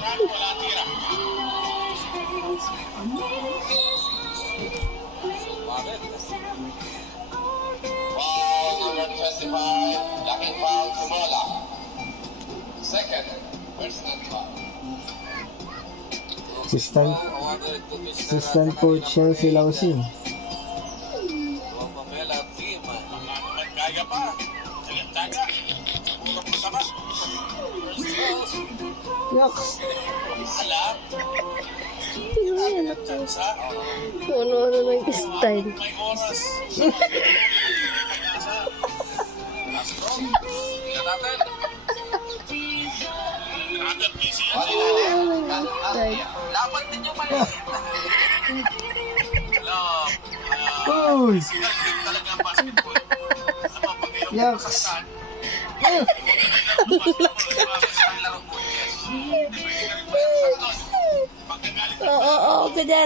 Foul number 25, blocking foul to Mola. Second, personal foul. Assistant coach yan si Lausin. Kaya pa. Taga. Puro po sama. Yaks! Alam. Kung ano-ano ng style. May oras. Dapat din yung mali. Uy! Talaga ang basketball. Yaks! Oo, oo, oo, ganyan.